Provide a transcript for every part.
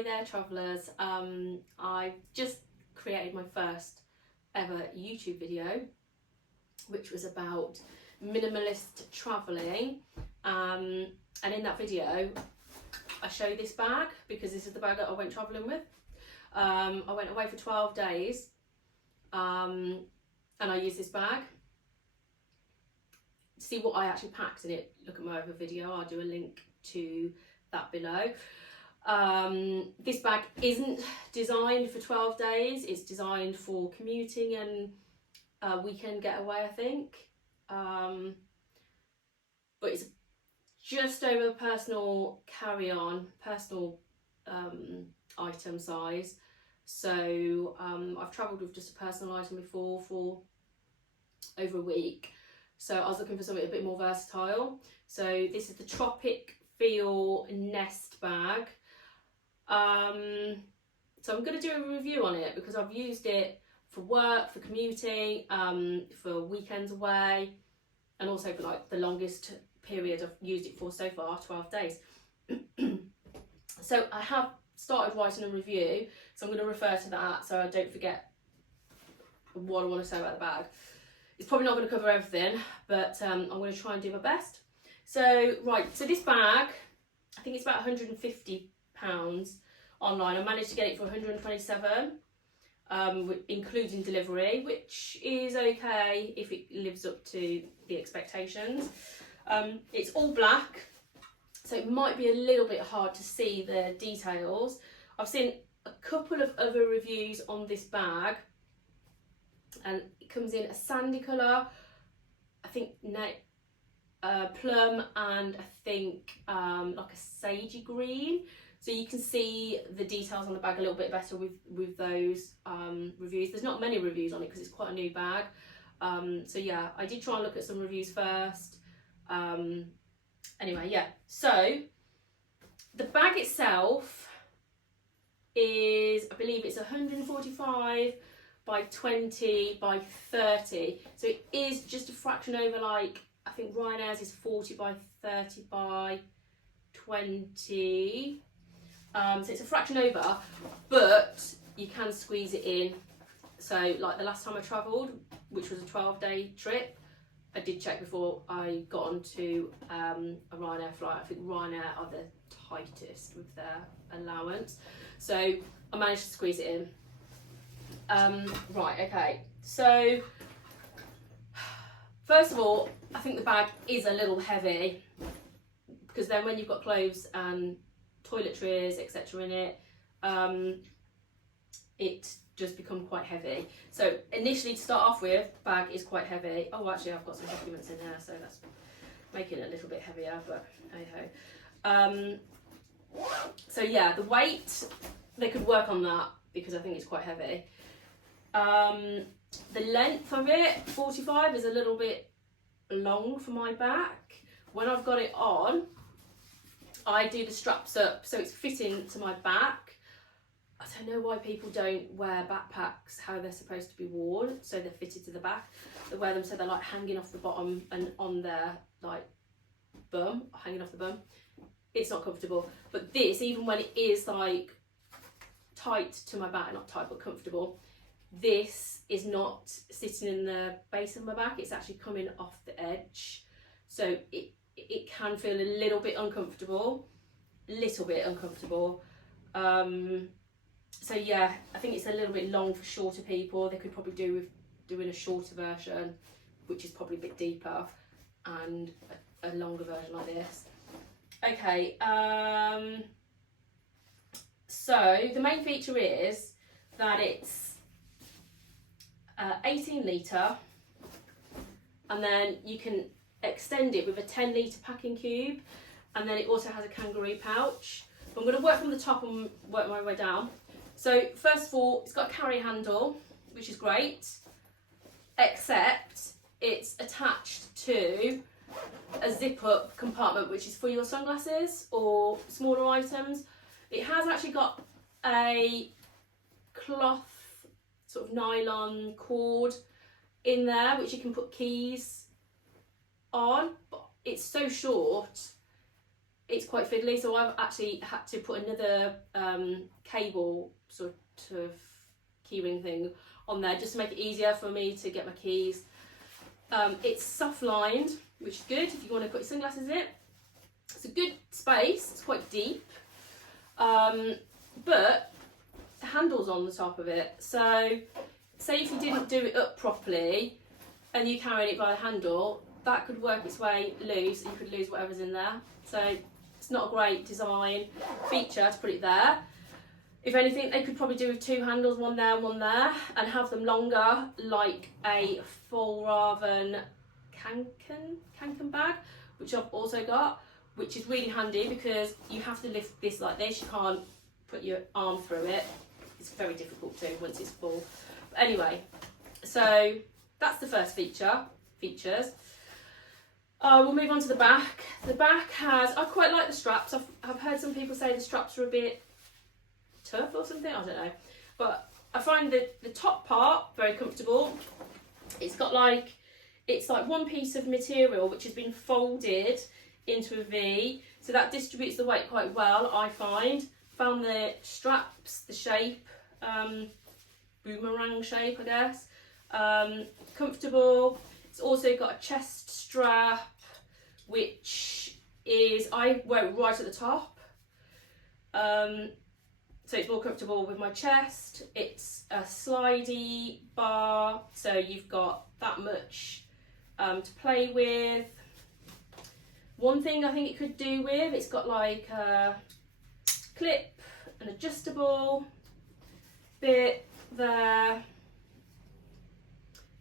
Hi there travellers, I've just created my first ever YouTube video which was about minimalist travelling, and in that video I show this bag because this is the bag that I went travelling with. I went away for 12 days and I used this bag. To see what I actually packed in it, look at my other video, I'll do a link to that below. This bag isn't designed for 12 days, it's designed for commuting and weekend getaway, I think. But it's just over personal carry-on, personal item size. So I've travelled with just a personal item before for over a week. So I was looking for something a bit more versatile. So this is the Tropicfeel Nest bag. So I'm going to do a review on it because I've used it for work, for commuting, for weekends away, and also for like the longest period I've used it for so far, 12 days. So I have started writing a review, so I'm going to refer to that so I don't forget what I want to say about the bag. It's probably not going to cover everything, but I'm going to try and do my best. So, right, so this bag, I think it's about £150 online. I managed to get it for 127, including delivery, which is okay if it lives up to the expectations. It's all black, so it might be a little bit hard to see the details. I've seen a couple of other reviews on this bag, and it comes in a sandy colour, I think plum, and I think like a sagey green. So you can see the details on the bag a little bit better with those reviews. There's not many reviews on it because it's quite a new bag. So yeah, I did try and look at some reviews first. Anyway, yeah, so the bag itself is, I believe it's 145 by 20 by 30. So it is just a fraction over, like, I think Ryanair's is 40 by 30 by 20. So it's a fraction over, but you can squeeze it in. So like the last time I travelled, which was a 12-day trip, I did check before I got onto a Ryanair flight. I think Ryanair are the tightest with their allowance. So I managed to squeeze it in. Right, okay. So first of all, I think the bag is a little heavy because then when you've got clothes and toiletries, etc. in it, it does become quite heavy. So initially, to start off with, the bag is quite heavy. Oh, actually, I've got some documents in there, so that's making it a little bit heavier, but hey ho. So yeah, the weight, they could work on that because I think it's quite heavy. The length of it, 45, is a little bit long for my back. When I've got it on, I do the straps up so it's fitting to my back. I don't know why people don't wear backpacks how they're supposed to be worn, so they're fitted to the back. They wear them so they're like hanging off the bottom and on their like bum, hanging off the bum. It's not comfortable. But this, even when it is like tight to my back, not tight but comfortable, this is not sitting in the base of my back, it's actually coming off the edge. So it can feel a little bit uncomfortable. So yeah, I think it's a little bit long for shorter people. They could probably do with doing a shorter version, which is probably a bit deeper, and a longer version like this. Okay, so the main feature is that it's 18 litre, and then you can extend it with a 10 litre packing cube, and then it also has a kangaroo pouch. But I'm going to work from the top and work my way down. So first of all, it's got a carry handle, which is great, except it's attached to a zip up compartment, which is for your sunglasses or smaller items. It has actually got a cloth sort of nylon cord in there, which you can put keys on, but it's so short it's quite fiddly, so I've actually had to put another cable sort of keyring thing on there just to make it easier for me to get my keys. It's soft lined, which is good if you want to put your sunglasses in. It's a good space, it's quite deep, but the handle's on the top of it, so say if you didn't do it up properly and you carried it by the handle, that could work its way loose and you could lose whatever's in there. So it's not a great design feature to put it there. If anything, they could probably do with 2 handles, one there and one there, and have them longer, like a Fjallraven Kanken bag, which I've also got, which is really handy because you have to lift this like this. You can't put your arm through it. It's very difficult to once it's full. But anyway, so that's the first features. We'll move on to the back. The back has, I quite like the straps. I've heard some people say the straps are a bit tough or something, I don't know. But I find the top part very comfortable. It's got like, it's like one piece of material which has been folded into a V. So that distributes the weight quite well, I find. Found the straps, the shape, boomerang shape, I guess. Comfortable. It's also got a chest strap, which is, I wear it right at the top. So it's more comfortable with my chest. It's a slidey bar, so you've got that much to play with. One thing I think it could do with, it's got like a clip, an adjustable bit there.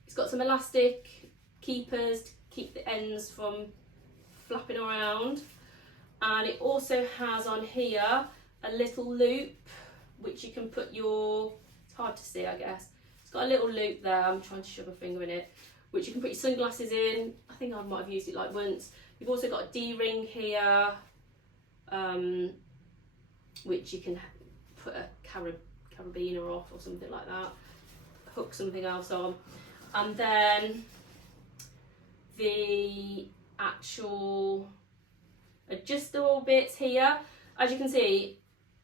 It's got some elastic keepers to keep the ends from flapping around, and it also has on here a little loop which you can put your, it's hard to see I guess, it's got a little loop there, I'm trying to shove a finger in it, which you can put your sunglasses in. I think I might have used it like once. You've also got a D-ring here, which you can put a carabiner off or something like that, hook something else on. And then the actual adjustable bits here, as you can see,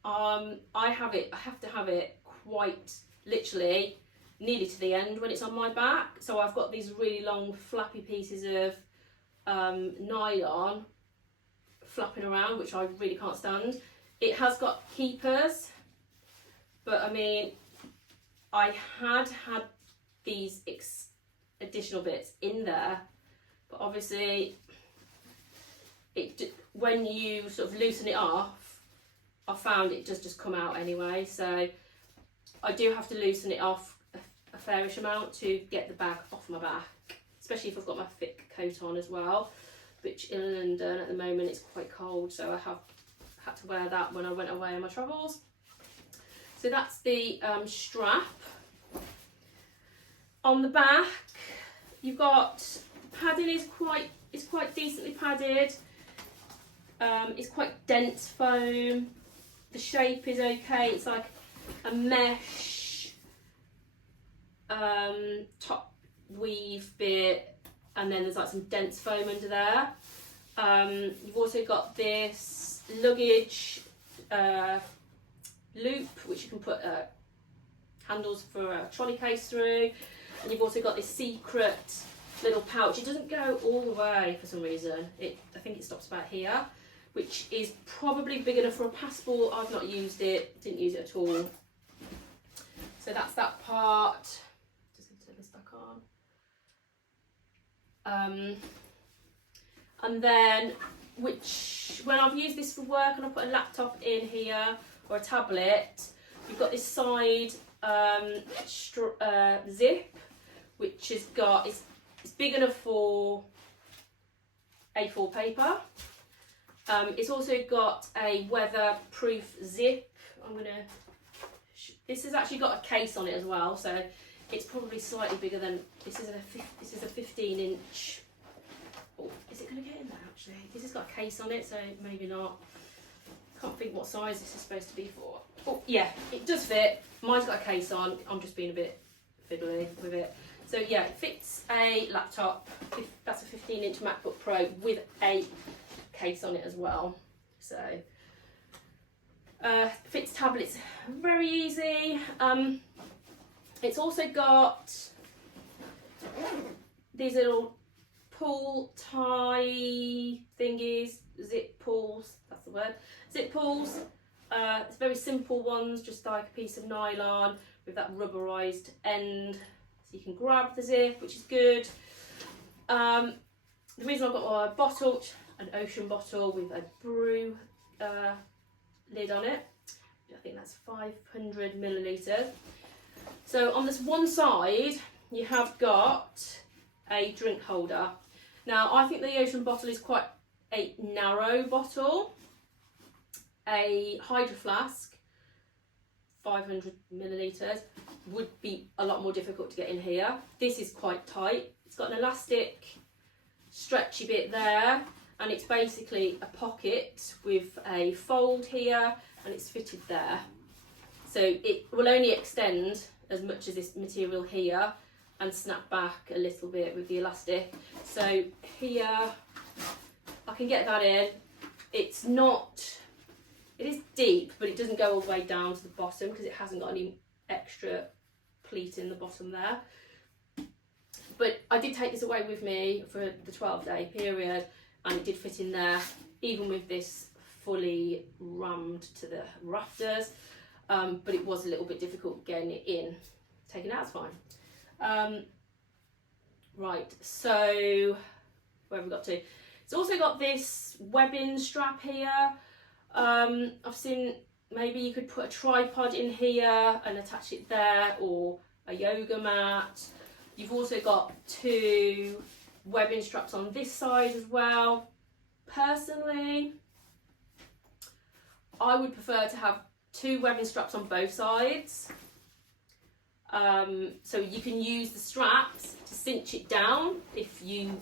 I have to have it quite literally nearly to the end when it's on my back. So I've got these really long flappy pieces of nylon flapping around, which I really can't stand. It has got keepers, but I mean, I had these additional bits in there, but obviously when you sort of loosen it off, I found it does just come out anyway, so I do have to loosen it off a fairish amount to get the bag off my back, especially if I've got my thick coat on as well, which in London at the moment it's quite cold, so I have had to wear that when I went away on my travels. So that's the strap. On the back, you've got padding is quite decently padded. It's quite dense foam. The shape is okay. It's like a mesh top weave bit, and then there's like some dense foam under there. You've also got this luggage loop, which you can put handles for a trolley case through, and you've also got this secret little pouch. It doesn't go all the way for some reason. I think it stops about here, which is probably big enough for a passport. I've not used it, didn't use it at all. So that's that part. Just going to turn this back on. And then, when I've used this for work and I put a laptop in here or a tablet, you've got this side zip, which has got, it's big enough for A4 paper. It's also got a weatherproof zip. This has actually got a case on it as well, so it's probably slightly bigger than, this is a 15-inch. Oh, is it going to get in there actually? This has got a case on it, so maybe not. Can't think what size this is supposed to be for. Oh yeah, it does fit. Mine's got a case on. I'm just being a bit fiddly with it. So yeah, it fits a laptop. That's a 15-inch MacBook Pro with a case on it as well. So fits tablets very easy. It's also got these little pull tie thingies, zip pulls, that's the word, zip pulls. It's very simple ones, just like a piece of nylon with that rubberized end, so you can grab the zip, which is good. The reason I've got a bottle, an ocean bottle with a brew lid on it, I think that's 500 millilitres. So on this one side you have got a drink holder. Now I think the ocean bottle is quite a narrow bottle. A hydro flask, 500 millilitres, would be a lot more difficult to get in here. This is quite tight. It's got an elastic stretchy bit there, and it's basically a pocket with a fold here, and it's fitted there. So it will only extend as much as this material here and snap back a little bit with the elastic. So here I can get that in. It's not, it is deep, but it doesn't go all the way down to the bottom because it hasn't got any extra pleat in the bottom there. But I did take this away with me for the 12-day period, and it did fit in there, even with this fully rammed to the rafters. But it was a little bit difficult getting it in. Taking it out's fine. Right, so where have we got to? It's also got this webbing strap here. I've seen maybe you could put a tripod in here and attach it there, or a yoga mat. You've also got 2 webbing straps on this side as well. Personally, I would prefer to have 2 webbing straps on both sides. So you can use the straps to cinch it down if you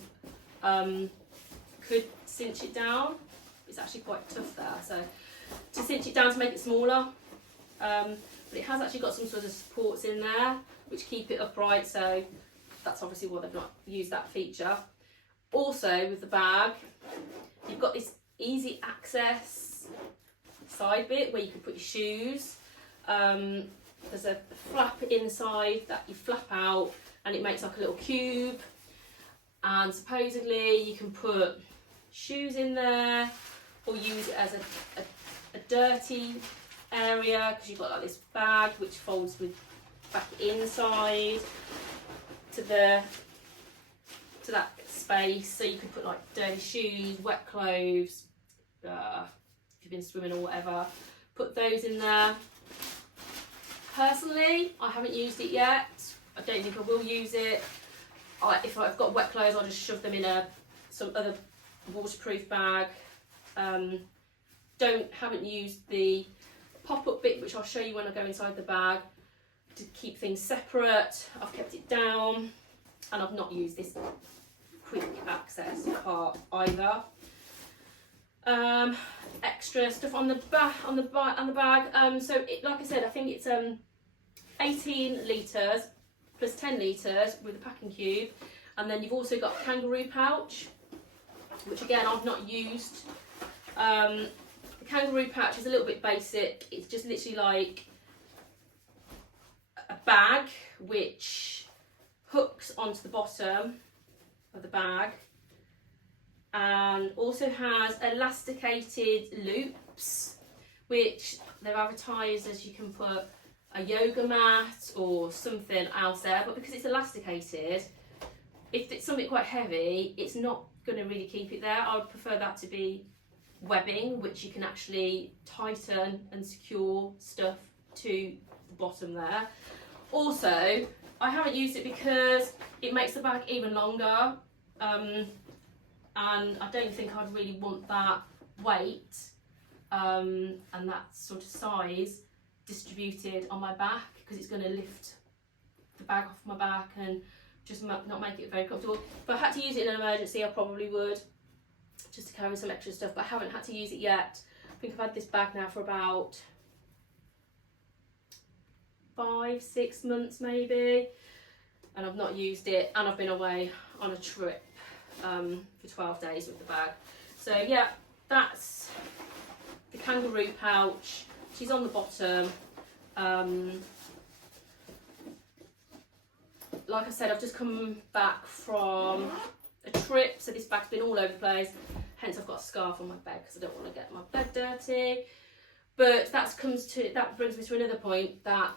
could cinch it down. It's actually quite tough there, so to cinch it down to make it smaller. But it has actually got some sort of supports in there which keep it upright, so that's obviously why they've not used that feature. Also with the bag, you've got this easy access side bit where you can put your shoes. There's a flap inside that you flap out and it makes like a little cube, and supposedly you can put shoes in there or use it as a dirty area, because you've got like this bag which folds with back inside to that space, so you could put like dirty shoes, wet clothes, if you've been swimming or whatever, put those in there. Personally, I haven't used it yet. I don't think I will use it. If I've got wet clothes, I'll just shove them in some other waterproof bag. Haven't used the pop-up bit, which I'll show you when I go inside the bag, to keep things separate. I've kept it down, and I've not used this quick access part either. Extra stuff on the back, on the bag. So like I said, I think it's 18 litres plus 10 litres with a packing cube, and then you've also got a kangaroo pouch, which again I've not used. The kangaroo pouch is a little bit basic. It's just literally like a bag which hooks onto the bottom of the bag, and also has elasticated loops, which they've advertised as you can put a yoga mat or something else there, but because it's elasticated, if it's something quite heavy, it's not going to really keep it there. I would prefer that to be webbing, which you can actually tighten and secure stuff to the bottom there. Also, I haven't used it because it makes the bag even longer, and I don't think I'd really want that weight and that sort of size distributed on my back, because it's going to lift the bag off my back and just not make it very comfortable. If I had to use it in an emergency, I probably would, just to carry some extra stuff, but I haven't had to use it yet. I think I've had this bag now for about 5-6 months maybe, and I've not used it, and I've been away on a trip for 12 days with the bag. So yeah, that's the kangaroo pouch, she's on the bottom. Like I said, I've just come back from a trip, so this bag's been all over the place, hence I've got a scarf on my bed because I don't want to get my bed dirty. But that brings me to another point, that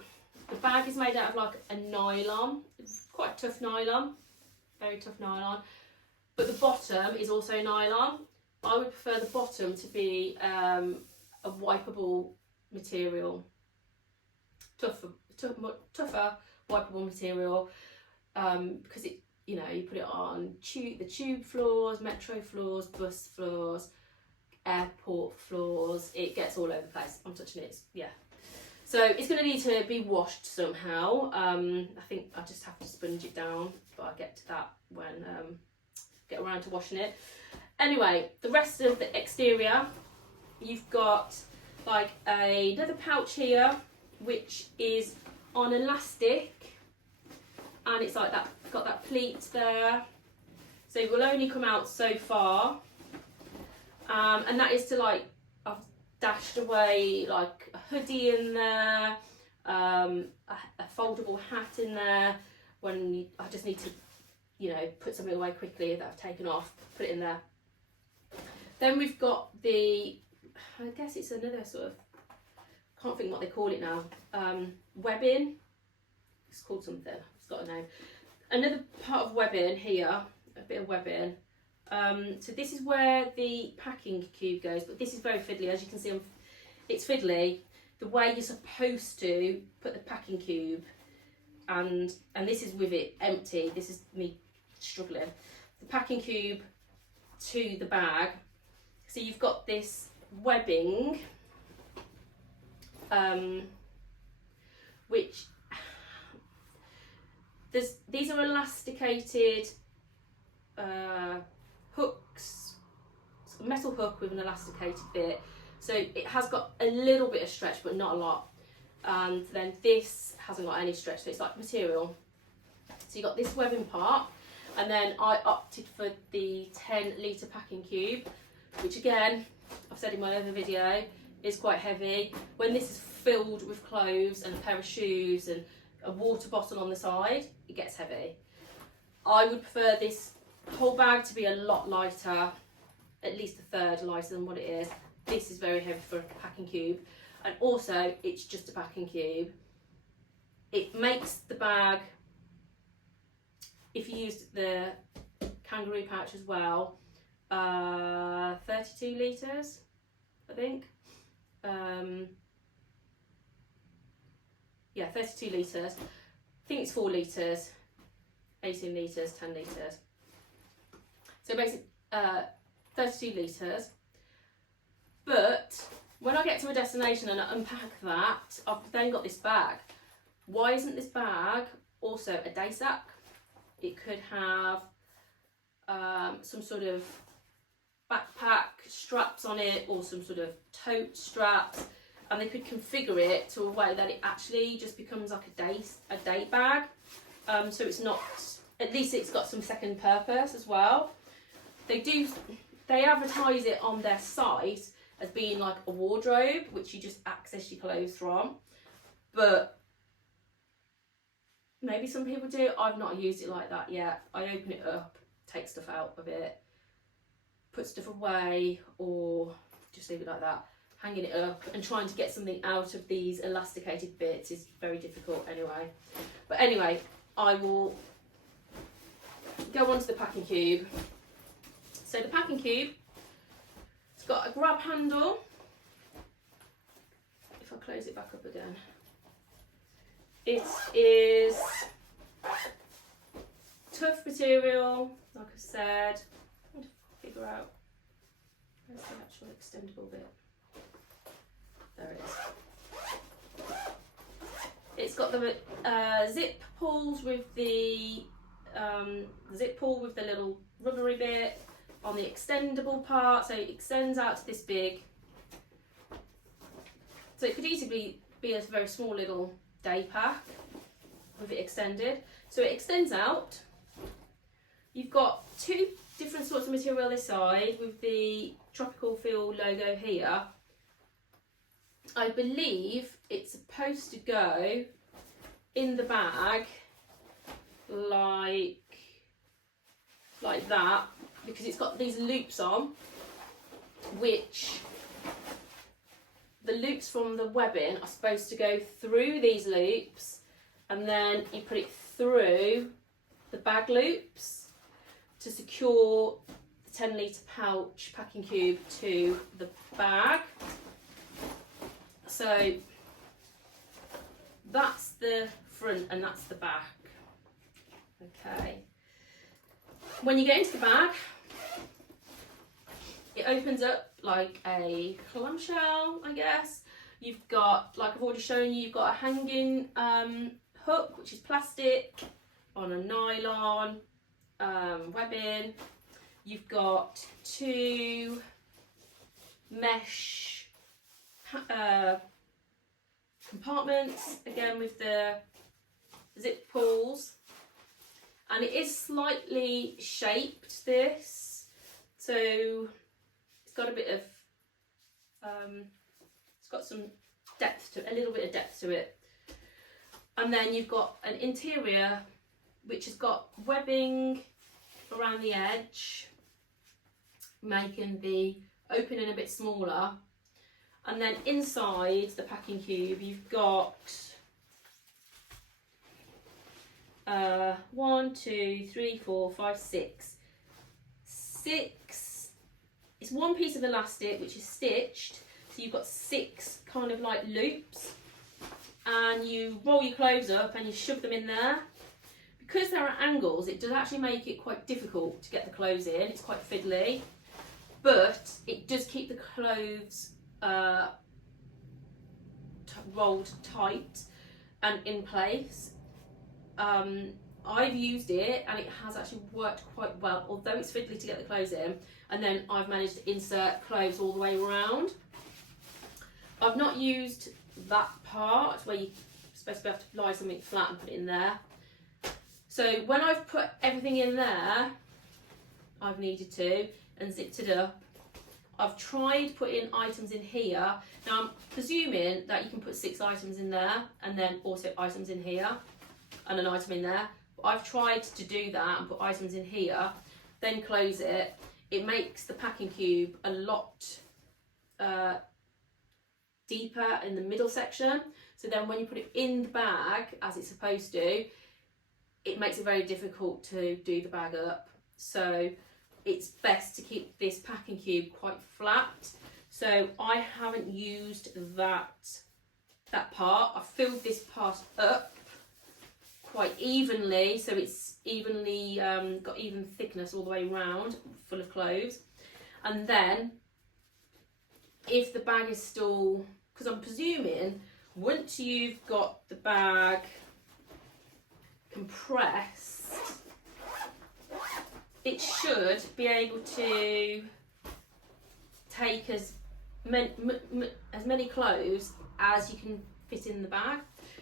the bag is made out of like a nylon. It's quite tough nylon, very tough nylon, but the bottom is also nylon. I would prefer the bottom to be a wipeable material, tougher wipeable material, because it, you know, you put it on the tube floors, metro floors, bus floors, airport floors, it gets all over the place. I'm touching it, yeah. So it's going to need to be washed somehow. I think I just have to sponge it down, but I'll get to that when get around to washing it. Anyway, the rest of the exterior, you've got like another pouch here, which is on elastic, and it's like that, got that pleat there, so it will only come out so far, and that is to, like, I've dashed away like a hoodie in there, a foldable hat in there when I just need to, you know, put something away quickly that I've taken off, put it in there. Then we've got the, I guess it's another sort of, can't think what they call it now, webbing, it's called something, it's got a name. Another part of webbing here, a bit of webbing. So this is where the packing cube goes, but this is very fiddly, as you can see, it's fiddly. The way you're supposed to put the packing cube, and this is with it empty, this is me struggling. The packing cube to the bag, so you've got this webbing, which these are elasticated hooks. It's a metal hook with an elasticated bit, so it has got a little bit of stretch but not a lot, and then this hasn't got any stretch, so it's like material. So you got this webbing part, and then I opted for the 10-litre packing cube, which again, I've said in my other video, is quite heavy. When this is filled with clothes and a pair of shoes and a water bottle on the side, it gets heavy. I would prefer this whole bag to be a lot lighter, at least a third lighter than what it is. This is very heavy for a packing cube, and also it's just a packing cube. It makes the bag, if you used the kangaroo pouch as well, 32 litres, I think. Yeah, 32 litres. I think it's 4 litres, 18 litres, 10 litres. So basically 32 litres. But when I get to a destination and I unpack that, I've then got this bag. Why isn't this bag also a day sack? It could have some sort of backpack straps on it, or some sort of tote straps, and they could configure it to a way that it actually just becomes like a day bag. So it's not, at least it's got some second purpose as well. They advertise it on their site as being like a wardrobe, which you just access your clothes from, but maybe some people do. I've not used it like that yet. I open it up, take stuff out of it, put stuff away, or just leave it like that. Hanging it up and trying to get something out of these elasticated bits is very difficult anyway. But anyway, I will go on to the packing cube. So the packing cube, it's got a grab handle. If I close it back up again, it is tough material, like I said. I'm trying to figure out where's the actual extendable bit. There it is. It's got the zip pulls with the zip pull with the little rubbery bit on the extendable part, so it extends out to this big. So it could easily be a very small little day pack with it extended. So it extends out. You've got two different sorts of material this side with the Tropicfeel logo here. I believe it's supposed to go in the bag like that, because it's got these loops on, which the loops from the webbing are supposed to go through these loops, and then you put it through the bag loops to secure the 10-litre pouch packing cube to the bag. So that's the front and that's the back. Okay. When you get into the bag, it opens up like a clamshell, I guess. You've got, like I've already shown you, you've got a hanging hook, which is plastic on a nylon webbing. You've got 2 mesh compartments, again with the zip pulls, and it is slightly shaped, this, so it's got a bit of it's got some depth to it, a little bit of depth to it. And then you've got an interior which has got webbing around the edge, making the opening a bit smaller. And then inside the packing cube, you've got 1, 2, 3, 4, 5, 6. It's one piece of elastic which is stitched, so you've got 6 kind of like loops, and you roll your clothes up and you shove them in there. Because there are angles, it does actually make it quite difficult to get the clothes in. It's quite fiddly, but it does keep the clothes rolled tight and in place. I've used it and it has actually worked quite well, although it's fiddly to get the clothes in, and then I've managed to insert clothes all the way around. I've not used that part where you're supposed to have to lie something flat and put it in there. So when I've put everything in there, I've needed to, and zipped it up, I've tried putting items in here. Now I'm presuming that you can put 6 items in there and then also items in here and an item in there. But I've tried to do that and put items in here, then close it. It makes the packing cube a lot deeper in the middle section. So then when you put it in the bag, as it's supposed to, it makes it very difficult to do the bag up. So it's best to keep this packing cube quite flat. So I haven't used that part. I've filled this part up quite evenly, so it's evenly got even thickness all the way around, full of clothes. And then if the bag is still, because I'm presuming once you've got the bag compressed, it should be able to take as many clothes as you can fit in the bag.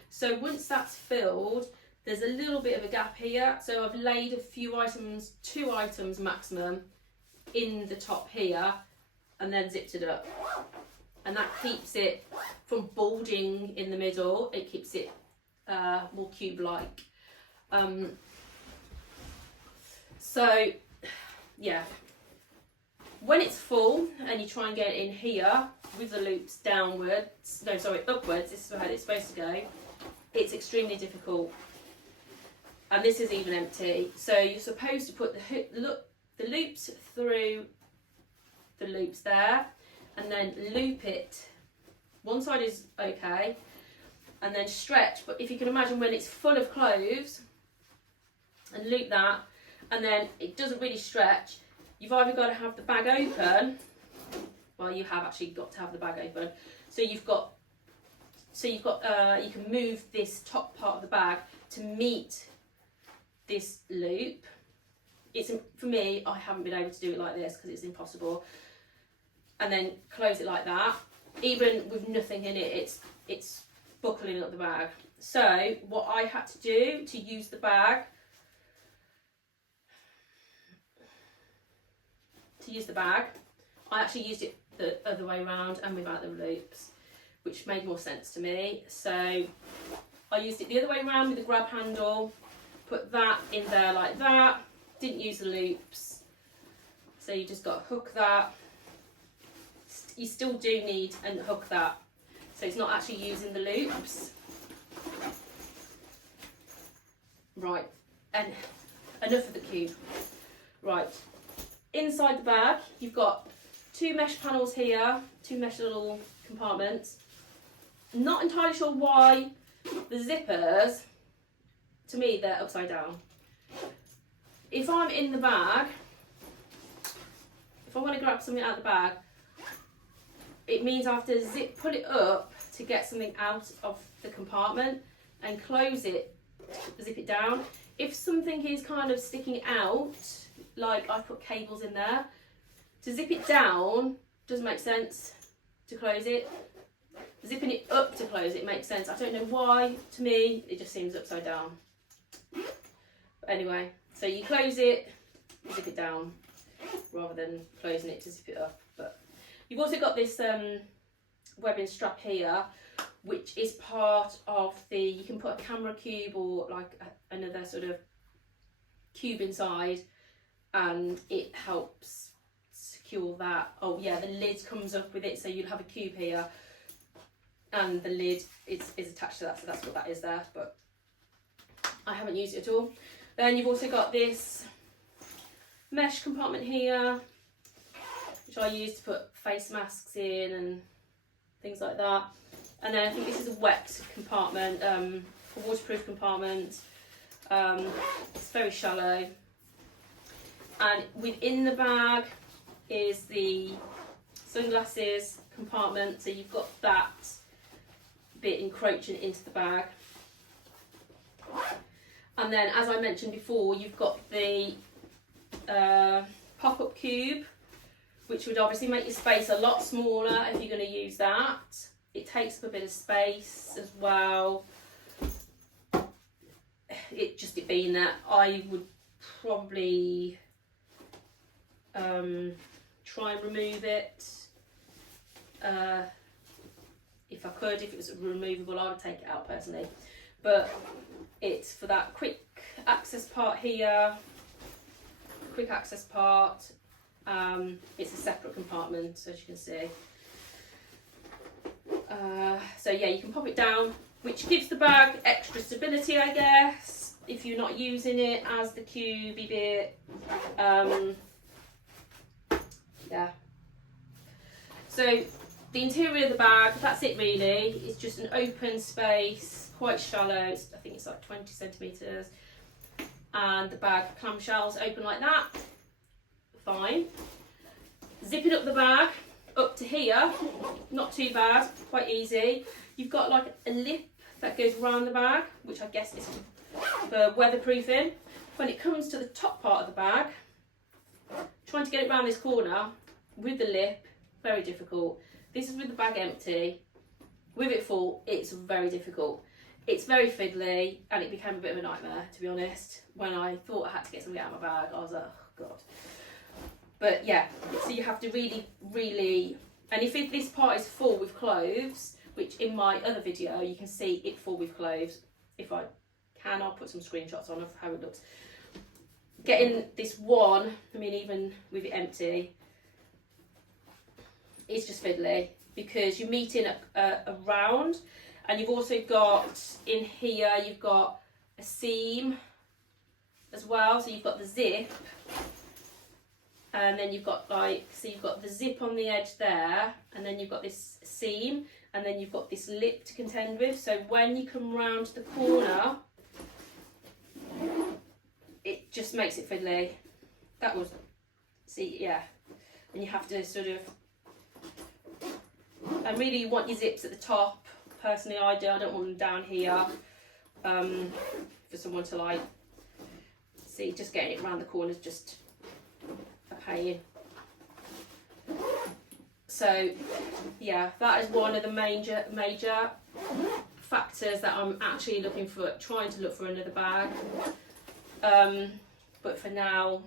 So once that's filled, there's a little bit of a gap here. So I've laid a few items, 2 items maximum, in the top here, and then zipped it up. And that keeps it from bulging in the middle. It keeps it more cube-like. So yeah, when it's full and you try and get it in here with the loops downwards, no sorry, upwards, this is how it's supposed to go, it's extremely difficult. And this is even empty. So you're supposed to put the loops through the loops there, and then loop it. One side is okay, and then stretch. But if you can imagine when it's full of clothes, and loop that, and then it doesn't really stretch, you've either got to have the bag open, well you have actually got to have the bag open, so you can move this top part of the bag to meet this loop. It's, for me, I haven't been able to do it like this because it's impossible, and then close it like that. Even with nothing in it, it's buckling up the bag. So what I had to do to use the bag, I actually used it the other way around and without the loops. which made more sense to me. So I used it the other way around with the grab handle, put that in there like that, didn't use the loops. So you just got to hook that. You still do need and hook that. So it's not actually using the loops. Right, and enough of the cube. Right, inside the bag, you've got 2 mesh panels here, 2 mesh little compartments. Not entirely sure why the zippers, to me, they're upside down. If I'm in the bag, if I want to grab something out of the bag, it means I have to pull it up to get something out of the compartment and close it, zip it down. If something is kind of sticking out, like I've put cables in there, to zip it down doesn't make sense to close it. Zipping it up to close it makes sense. I don't know why, to me, it just seems upside down. But anyway, so you close it, zip it down, rather than closing it to zip it up. But you've also got this webbing strap here, which is part of the, you can put a camera cube or like another sort of cube inside, and it helps secure that. Oh yeah, the lid comes up with it, so you'll have a cube here and the lid is attached to that, so that's what that is there, but I haven't used it at all. Then you've also got this mesh compartment here, which I use to put face masks in and things like that. And then I think this is a wet compartment, a waterproof compartment. It's very shallow. And within the bag is the sunglasses compartment, so you've got that bit encroaching into the bag. And then, as I mentioned before, you've got the pop-up cube, which would obviously make your space a lot smaller if you're going to use that. It takes up a bit of space as well. It being that, I would probably try and remove it. If I could, if it was removable, I would take it out personally. But it's for that quick access part here, quick access part. It's a separate compartment, as you can see. So yeah, you can pop it down, which gives the bag extra stability, I guess, if you're not using it as the cubey bit. Yeah. So the interior of the bag, that's it really. It's just an open space, quite shallow. I think it's like 20 centimetres. And the bag clamshells open like that. Fine. Zipping up the bag up to here, not too bad, quite easy. You've got like a lip that goes around the bag, which I guess is for weatherproofing. When it comes to the top part of the bag, trying to get it around this corner with the lip, very difficult. This is with the bag empty. With it full, it's very difficult. It's very fiddly, and it became a bit of a nightmare, to be honest. When I thought I had to get something out of my bag, I was like, oh God. But yeah, so you have to really, and if this part is full with clothes, which in my other video you can see it full with clothes. If I can, I'll put some screenshots on of how it looks. Getting this one, I mean, even with it empty, it's just fiddly, because you're meeting a round, and you've also got in here, you've got a seam as well, so you've got the zip, and then you've got you've got the zip on the edge there, and then you've got this seam, and then you've got this lip to contend with. So when you come round the corner, it just makes it fiddly. That was, see, yeah. And you have to sort of, and really you want your zips at the top. Personally, I do. I don't want them down here for someone to like see. Just getting it around the corners just a pain. So yeah, that is one of the major factors that I'm actually trying to look for another bag. But for now,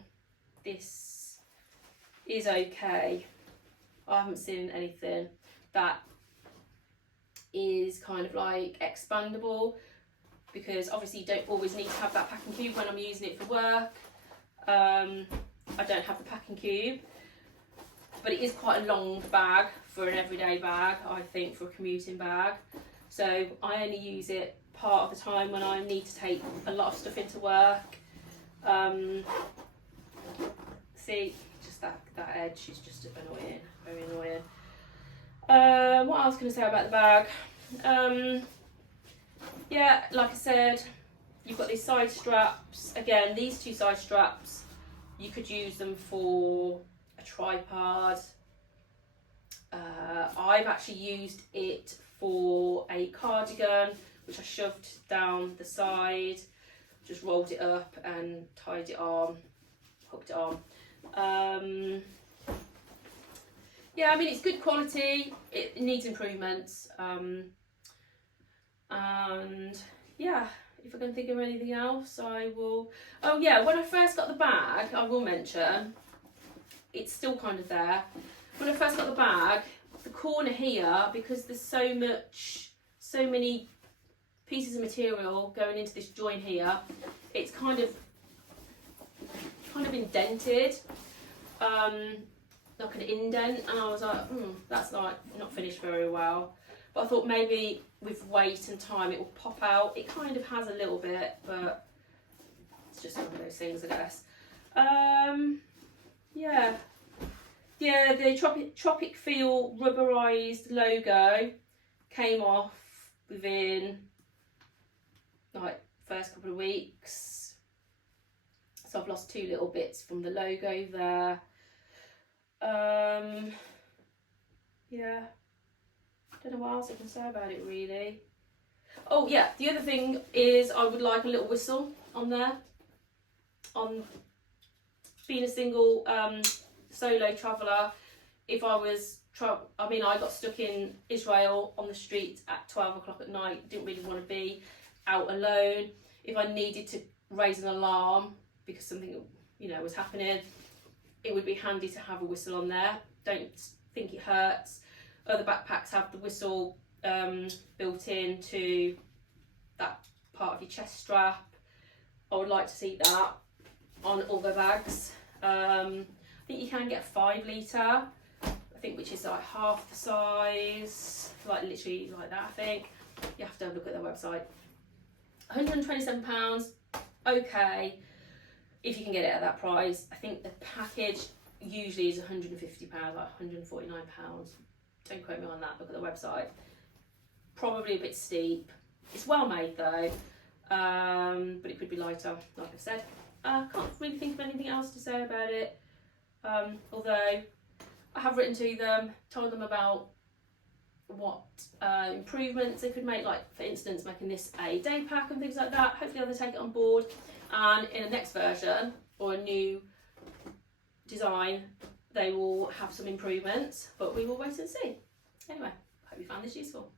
this is okay. I haven't seen anything that is kind of like expandable, because obviously you don't always need to have that packing cube when I'm using it for work. I don't have the packing cube, but it is quite a long bag for an everyday bag, I think, for a commuting bag. So I only use it part of the time when I need to take a lot of stuff into work. See, just that edge is just annoying, very annoying. What else can I say about the bag? Yeah, like I said, you've got these side straps. Again, these two side straps, you could use them for a tripod. I've actually used it for a cardigan, which I shoved down the side, just rolled it up and tied it on, hooked it on. Yeah, I mean, it's good quality, it needs improvements, and yeah, if I can think of anything else, I will. Oh yeah, when I first got the bag, I will mention, it's still kind of there. When I first got the bag, the corner here, because there's so many pieces of material going into this joint here, it's kind of indented, like an indent, and I was like, that's like not finished very well. But I thought maybe with weight and time it will pop out. It kind of has a little bit, but it's just one of those things, I guess. Yeah, the Tropicfeel rubberized logo came off within like first couple of weeks, so I've lost 2 little bits from the logo there. Yeah, don't know what else I can say about it really. Oh yeah, the other thing is I would like a little whistle on there. On being a single solo traveller, if I was I got stuck in Israel on the street at 12 o'clock at night, didn't really want to be out alone. If I needed to raise an alarm because something, was happening, it would be handy to have a whistle on there. Don't think it hurts. Other backpacks have the whistle built into that part of your chest strap. I would like to see that on all the bags. I think you can get a 5 litre, I think, which is like half the size, like literally like that, I think. You have to have a look at their website. £127, okay, if you can get it at that price. I think the package usually is £150, like £149. Don't quote me on that, look at the website. Probably a bit steep. It's well made though, but it could be lighter, like I've said. I can't really think of anything else to say about it, although I have written to them, told them about what improvements they could make, like for instance making this a day pack and things like that. Hopefully they'll take it on board, and in the next version or a new design they will have some improvements, but we will wait and see. Anyway, hope you found this useful.